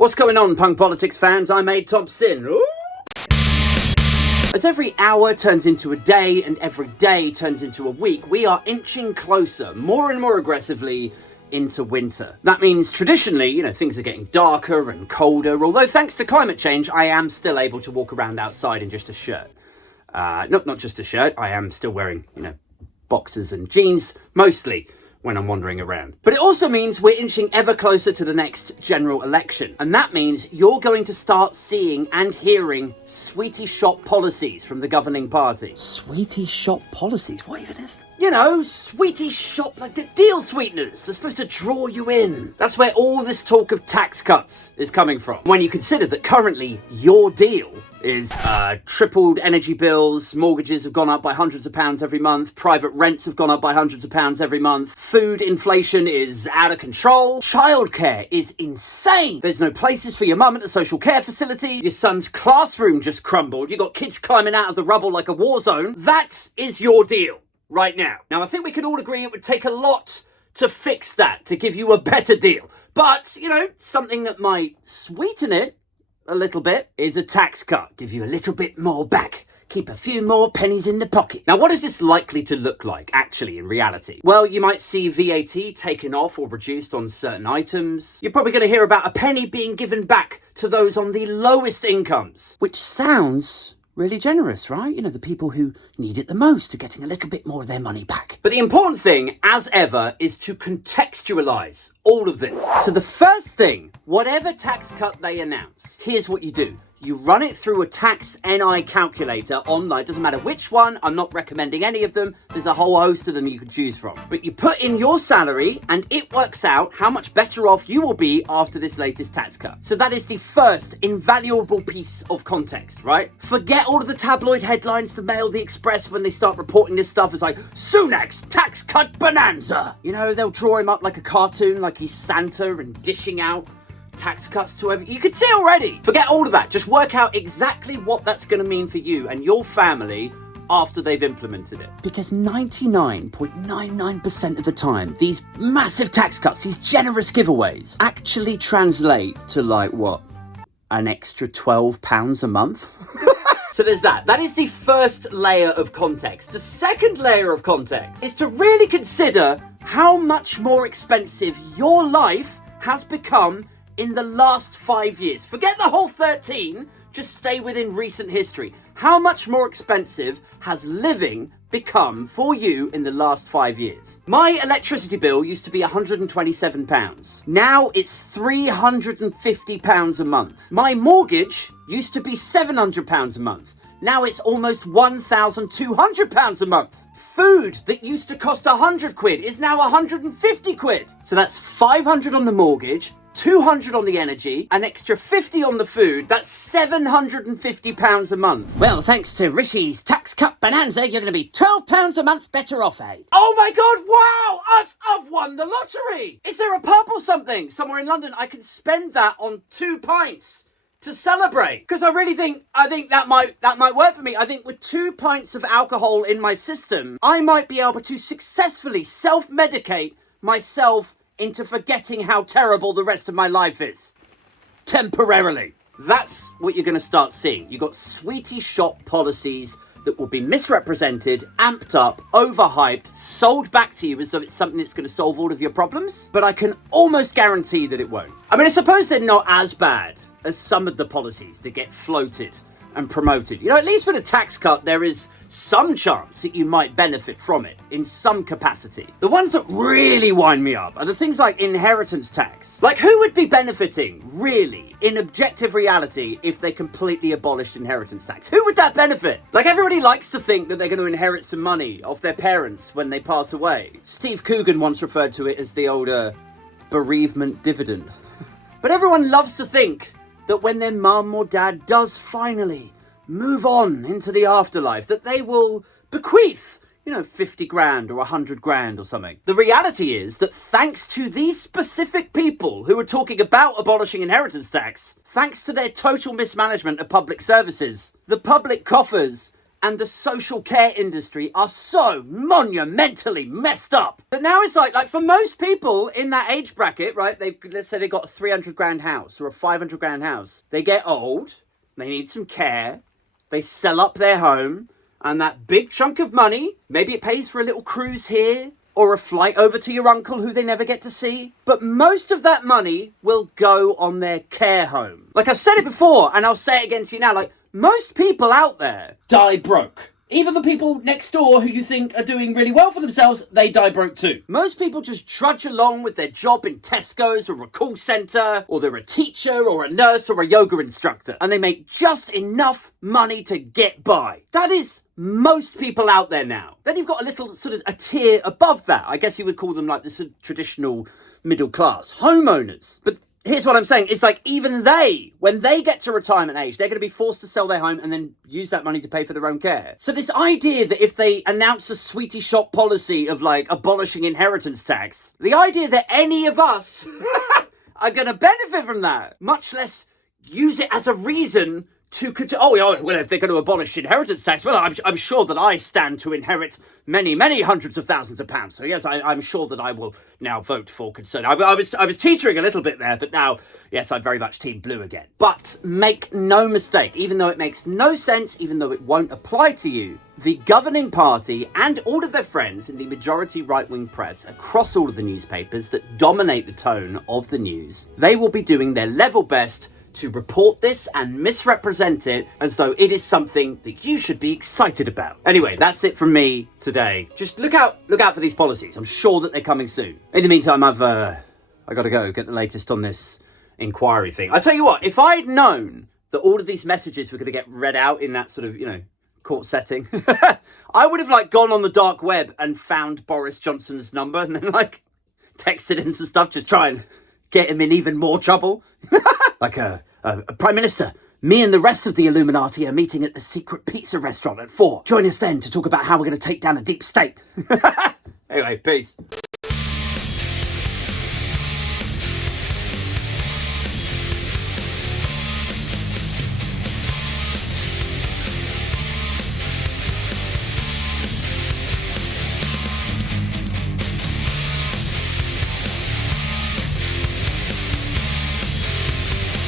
What's going on, Punk Politics fans? I'm Aid Thompson. Ooh. As every hour turns into a day and every day turns into a week, we are inching closer, more and more aggressively, into winter. That means traditionally, things are getting darker and colder, although thanks to climate change, I am still able to walk around outside in just a shirt. Not just a shirt, I am still wearing, boxers and jeans, mostly, when I'm wandering around. But it also means we're inching ever closer to the next general election. And that means you're going to start seeing and hearing sweetie shop policies from the governing party. Sweetie shop policies? What even is that? Sweetie shop, like the deal sweeteners. They're supposed to draw you in. That's where all this talk of tax cuts is coming from. When you consider that currently your deal is tripled energy bills, mortgages have gone up by hundreds of pounds every month, private rents have gone up by hundreds of pounds every month, food inflation is out of control, childcare is insane. There's no places for your mum at the social care facility, your son's classroom just crumbled, you got kids climbing out of the rubble like a war zone. That is your deal right now. Now, I think we can all agree it would take a lot to fix that, to give you a better deal. But, something that might sweeten it a little bit is a tax cut. Give you a little bit more back. Keep a few more pennies in the pocket. Now, what is this likely to look like, actually, in reality? Well, you might see VAT taken off or reduced on certain items. You're probably going to hear about a penny being given back to those on the lowest incomes. Which sounds really generous, right? The people who need it the most are getting a little bit more of their money back. But the important thing, as ever, is to contextualize all of this. So the first thing, whatever tax cut they announce, here's what you do. You run it through a tax NI calculator online. Doesn't matter which one. I'm not recommending any of them. There's a whole host of them you can choose from. But you put in your salary and it works out how much better off you will be after this latest tax cut. So that is the first invaluable piece of context, right? Forget all of the tabloid headlines, the Mail, the Express, when they start reporting this stuff as like, Sunak's tax cut bonanza. They'll draw him up like a cartoon, like he's Santa and dishing out tax cuts to everyone. You can see already. Forget all of that. Just work out exactly what that's going to mean for you and your family after they've implemented it. Because 99.99% of the time, these massive tax cuts, these generous giveaways, actually translate to an extra £12 a month? So there's that. That is the first layer of context. The second layer of context is to really consider how much more expensive your life has become in the last 5 years. Forget the whole 13, just stay within recent history. How much more expensive has living become for you in the last 5 years? My electricity bill used to be £127. Now it's £350 a month. My mortgage used to be £700 a month. Now it's almost £1,200 a month. Food that used to cost 100 quid is now 150 quid. So that's 500 on the mortgage, 200 on the energy, an extra 50 on the food. That's £750 a month. Well, thanks to Rishi's tax cut bonanza, you're going to be £12 a month better off, eh? Oh my God, wow! I've won the lottery! Is there a pub or something somewhere in London I can spend that on 2 pints to celebrate? Because I think that might work for me. I think with 2 pints of alcohol in my system, I might be able to successfully self-medicate myself into forgetting how terrible the rest of my life is. Temporarily. That's what you're going to start seeing. You've got sweetie shop policies that will be misrepresented, amped up, overhyped, sold back to you as though it's something that's going to solve all of your problems. But I can almost guarantee that it won't. I mean, I suppose they're not as bad as some of the policies that get floated and promoted. At least with a tax cut, there is some chance that you might benefit from it in some capacity. The ones that really wind me up are the things like inheritance tax. Like, who would be benefiting, really, in objective reality, if they completely abolished inheritance tax? Who would that benefit? Like, everybody likes to think that they're going to inherit some money off their parents when they pass away. Steve Coogan once referred to it as the older bereavement dividend. But everyone loves to think that when their mum or dad does finally move on into the afterlife, that they will bequeath, 50 grand or 100 grand or something. The reality is that thanks to these specific people who are talking about abolishing inheritance tax, thanks to their total mismanagement of public services, the public coffers and the social care industry are so monumentally messed up. But now it's like for most people in that age bracket, right, let's say they got a 300 grand house or a 500 grand house. They get old, they need some care, they sell up their home, and that big chunk of money, maybe it pays for a little cruise here, or a flight over to your uncle who they never get to see. But most of that money will go on their care home. Like I've said it before, and I'll say it again to you now, most people out there die broke. Even the people next door who you think are doing really well for themselves, they die broke too. Most people just trudge along with their job in Tesco's or a call centre, or they're a teacher or a nurse or a yoga instructor, and they make just enough money to get by. That is most people out there now. Then you've got a little sort of a tier above that. I guess you would call them like the sort of traditional middle class homeowners. But here's what I'm saying. It's even they, when they get to retirement age, they're going to be forced to sell their home and then use that money to pay for their own care. So this idea that if they announce a sweetie shop policy of abolishing inheritance tax, the idea that any of us are going to benefit from that, much less use it as a reason to if they're going to abolish inheritance tax, well, I'm sure that I stand to inherit many, many hundreds of thousands of pounds. So yes, I'm sure that I will now vote for Concern. I was teetering a little bit there, but now, yes, I'm very much Team Blue again. But make no mistake, even though it makes no sense, even though it won't apply to you, the governing party and all of their friends in the majority right-wing press across all of the newspapers that dominate the tone of the news, they will be doing their level best to report this and misrepresent it as though it is something that you should be excited about. Anyway, that's it from me today. Just look out for these policies. I'm sure that they're coming soon. In the meantime, I got to go get the latest on this inquiry thing. I tell you what, if I'd known that all of these messages were going to get read out in that sort of, court setting, I would have gone on the dark web and found Boris Johnson's number and then texted him some stuff to try and get him in even more trouble. Prime Minister, me and the rest of the Illuminati are meeting at the secret pizza restaurant at 4. Join us then to talk about how we're going to take down a deep state. Anyway, peace.